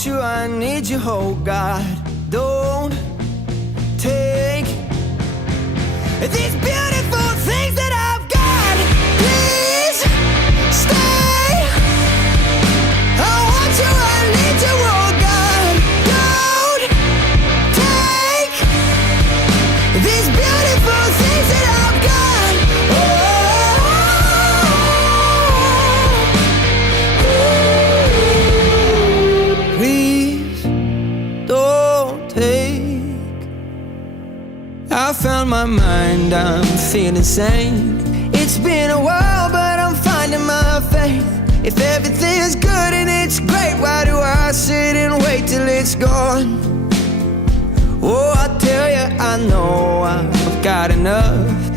want you, I need you, oh God. Don't take these beautiful things that I've got. Please stay. I want you, I need you, oh God. Don't take these beautiful things that I've got. Oh, please don't take. I found my mind, I'm feeling sane. It's been a while, but I'm finding my faith. If everything's good and it's great, why do I sit and wait till it's gone? Oh, I tell you, I know I've got enough.